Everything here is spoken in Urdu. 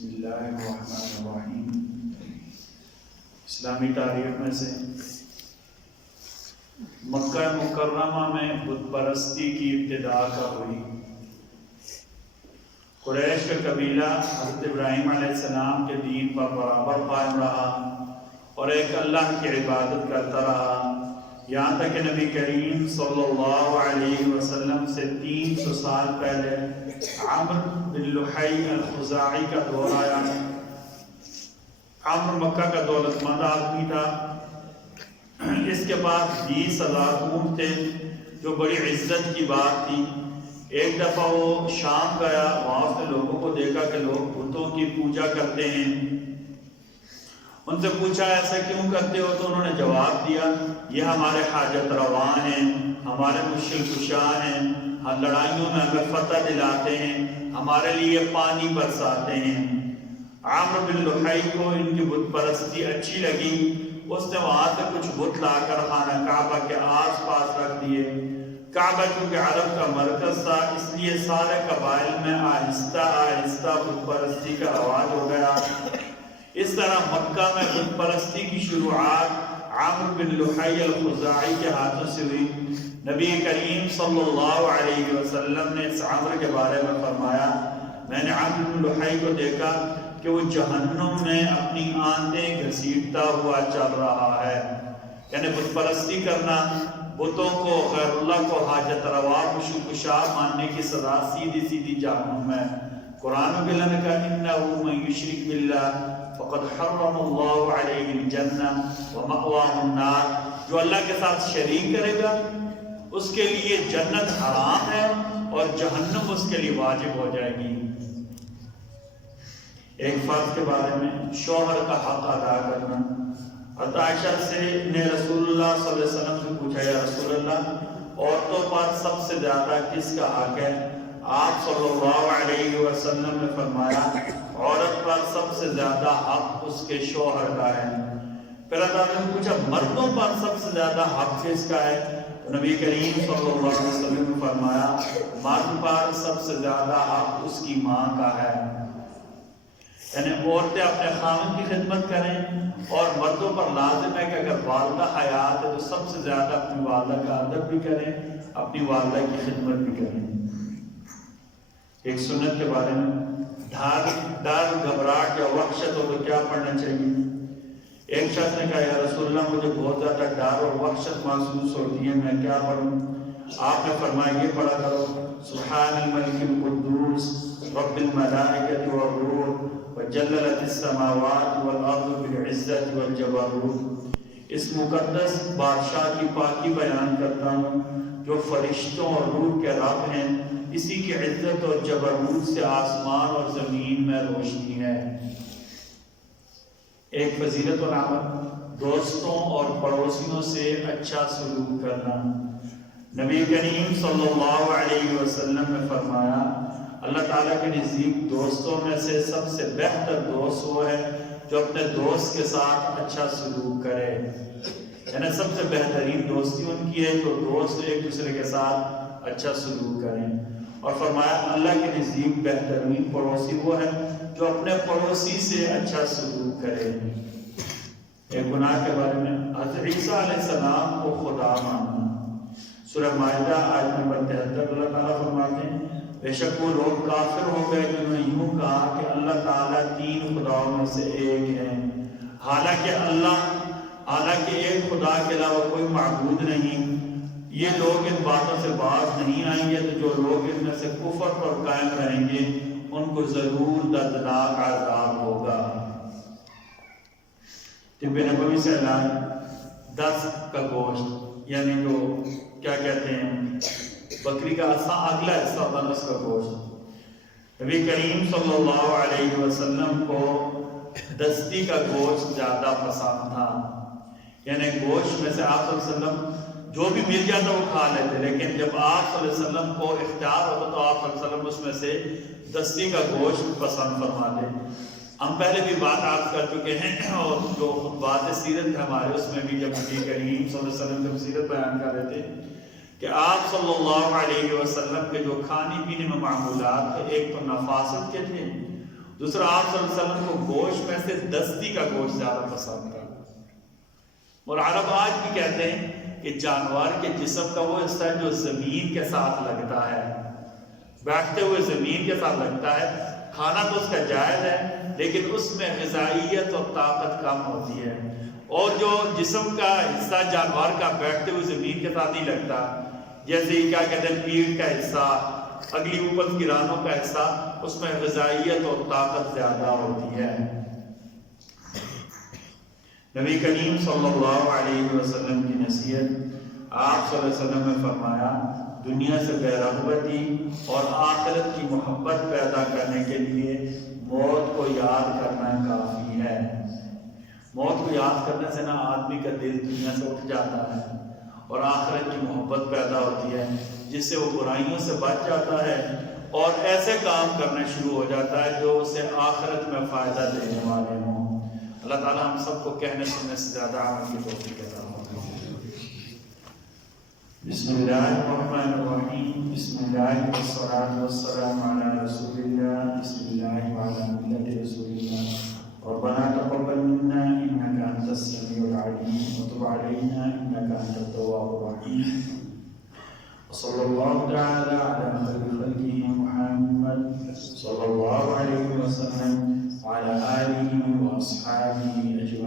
بسم اللہ الرحمن الرحیم۔ اسلامی تاریخ میں سے مکہ مکرمہ میں بت پرستی کی ابتدا کب ہوئی؟ قریش کا قبیلہ حضرت ابراہیم علیہ السلام کے دین پر برابر قائم رہا اور ایک اللہ کی عبادت کرتا رہا، یہاں تک کہ نبی کریم صلی اللہ علیہ وسلم سے 300 سال پہلے عمرو بن لحی الخزاعی کا دور آیا۔ عمرو مکہ کا دولت مند آدمی تھا، اس کے پاس 20,000 اونٹ تھے جو بڑی عزت کی بات تھی۔ ایک دفعہ وہ شام گیا، وہاں اس نے لوگوں کو دیکھا کہ لوگ بتوں کی پوجا کرتے ہیں۔ ان سے پوچھا ایسا کیوں کرتے ہو؟ تو انہوں نے جواب دیا، یہ ہمارے حاجت رواں ہیں، ہمارے مشکل کشا ہیں، لڑائیوں میں ہمیں فتح دلاتے ہیں، ہمارے لیے پانی برساتے ہیں۔ عمرو بن لحی کو ان کی بت پرستی اچھی لگی، اس نے وہاں سے کچھ بت لا کر خانہ کعبہ کے آس پاس رکھ دیے۔ کعبہ چونکہ عرب کا مرکز تھا، اس لیے سارے قبائل میں آہستہ آہستہ بت پرستی کا رواج ہو گیا۔ اس طرح مکہ میں بت پرستی کی شروعات عمرو بن لحی الخزاعی کے ہاتھوں سے ہوئی۔ نبی کریم صلی اللہ علیہ وسلم نے اس عمرو کے بارے میں فرمایا، میں نے عمرو بن لحی کو دیکھا کہ وہ جہنم میں اپنی آنتیں گھسیٹتا ہوا چل رہا ہے۔ یعنی بت پرستی کرنا، بتوں کو، غیر اللہ کو حاجت روا کشا ماننے کی سزا سیدھی سیدھی جہنم ہے۔ قرآن میں بھی اللہ نے کہا، انہ من یشرک باللہ فقد حرم اللہ علیہ الجنہ ومأواہ النار، جو اللہ کے ساتھ شریک کرے گا اس کے لیے جنت حرام ہے اور جہنم اس کے لیے واجب ہو جائے گی۔ ایک فرد کے بارے میں شوہر کا حق ادا کرنا۔ حضرت عائشہ نے رسول اللہ صلی اللہ علیہ وسلم سے پوچھا، یا رسول اللہ، عورتوں پر سب سے زیادہ کس کا حق ہے؟ آپ صلی اللہ علیہ وسلم نے فرمایا، عورت پر سب سے زیادہ حق اس کے شوہر کا ہے۔ پھر اللہ نے پوچھا، مردوں پر سب سے زیادہ حق کس کا ہے؟ تو نبی کریم صلی اللہ علیہ وسلم نے فرمایا، مرد پر سب سے زیادہ حق اس کی ماں کا ہے۔ یعنی عورتیں اپنے خاوند کی خدمت کریں، اور مردوں پر لازم ہے کہ اگر والدہ حیات ہے تو سب سے زیادہ اپنی والدہ کا ادب بھی کریں، اپنی والدہ کی خدمت بھی کریں۔ ایک سنت کے بارے میں، ڈر گھبراہٹ یا وحشت ہو تو کیا پڑھنا چاہیے؟ ایک شخص نے کہا، یا رسول اللہ، مجھے بہت زیادہ ڈر اور وحشت محسوس ہوتی ہے، میں کیا پڑھوں؟ آپ نے فرمایا، یہ پڑھا کرو، سبحان الملک القدوس رب الملائکۃ والروح وجللت السماوات والارض بالعزت والجبروت۔ اس مقدس بادشاہ کی پاکی بیان کرتا ہوں جو فرشتوں اور روح کے رب ہیں، اسی کی عزت اور جبروت سے آسمان اور زمین میں روشنی ہے۔ ایک فضیلت اور عمل، دوستوں اور پڑوسیوں سے اچھا سلوک کرنا۔ نبی کریم صلی اللہ علیہ وسلم نے فرمایا، اللہ تعالیٰ کے نزدیک دوستوں میں سے سب سے بہتر دوست وہ ہے جو اپنے دوست کے ساتھ اچھا سلوک کرے۔ یعنی سب سے بہترین دوستی ان کی ہے جو دوست ایک دوسرے کے ساتھ اچھا سلوک کریں۔ اور فرمایا، اللہ کے نزدیک بہترین پڑوسی وہ ہے جو اپنے پڑوسی سے اچھا سلوک کرے۔ ایک گناہ کے بارے میں، حضرت عیسیٰ علیہ السلام کو خدا ماننا۔ سورہ مائدہ آیت نمبر 73 اللہ تعالیٰ فرماتے ہیں، بے شک وہ لوگ کافر ہو گئے جنہوں نے یوں کہا کہ اللہ تعالیٰ 3 خداؤں میں سے ایک ہے، حالانکہ ایک خدا کے علاوہ کوئی معبود نہیں۔ یہ لوگ ان باتوں سے باز نہیں آئیں گے تو جو لوگ ان میں سے کفر پر قائم رہیں گے ان کو ضرور دردناک عذاب ہوگا۔ طب نبوی سے اعلان، دست کا گوشت، یعنی جو کیا کہتے ہیں بکری کا اگلا حصہ ہوتا ہے اس کا گوشت۔ نبی کریم صلی اللہ علیہ وسلم کو دستی کا گوشت زیادہ پسند تھا۔ یعنی گوشت میں سے آپ صلی اللہ علیہ وسلم جو بھی مل جاتا وہ کھا لیتے، لیکن جب آپ صلی اللہ علیہ وسلم کو اختیار ہوتا تو آپ صلی اللہ علیہ وسلم اس میں سے دستی کا گوشت پسند فرماتے۔ ہم پہلے بھی بات عرض کر چکے ہیں، اور جو بات سیرت ہے ہمارے اس میں بھی جب نبی کریم صلی اللہ علیہ وسلم جب سیرت بیان کر رہے تھے کہ آپ صلی اللہ علیہ وسلم کے جو کھانے پینے میں معمولات تھے، ایک تو نفاست کے تھے دوسرا آپ صلی اللہ علیہ وسلم کو گوشت میں سے دستی کا گوشت زیادہ پسند تھا. اور عرب آج بھی کہتے ہیں کہ جانور کے جسم کا وہ حصہ ہے جو زمین کے ساتھ لگتا ہے، بیٹھتے ہوئے زمین کے ساتھ لگتا ہے. کھانا تو اس کا جائز ہے لیکن اس میں غذائیت اور طاقت کم ہوتی ہے. اور جو جسم کا حصہ جانور کا بیٹھتے ہوئے زمین کے ساتھ نہیں لگتا، جیسے کیا کہتے ہیں پیٹھ کا حصہ، اگلی اوپر کی رانوں کا حصہ، اس میں غذائیت اور طاقت زیادہ ہوتی ہے. نبی کریم صلی اللہ علیہ وسلم کی نصیحت، آپ صلی اللہ علیہ وسلم نے فرمایا دنیا سے بے رغبتی اور آخرت کی محبت پیدا کرنے کے لیے موت کو یاد کرنا کافی ہے. موت کو یاد کرنے سے نا آدمی کا دل دنیا سے اٹھ جاتا ہے اور آخرت کی محبت پیدا ہوتی ہے، جس سے وہ برائیوں سے بچ جاتا ہے اور ایسے کام کرنا شروع ہو جاتا ہے جو اسے آخرت میں فائدہ دینے والے ہوں. اللہ تعالیٰ ہم سب کو کہنے سننے سے زیادہ عمل کی توفیق عطا فرمائے. بسم اللہ الرحمن الرحیم. بسم اللہ والصلاة والسلام علی رسول اللہ. بسم اللہ وعلی ملت رسول اللہ. ربنا تقبل منا انك انت السميع العليم وتب علينا انك انت التواب الرحيم. وصلى الله تعالى على خير خلقه محمد صلى الله عليه وسلم وعلى آله وأصحابه أجمعين.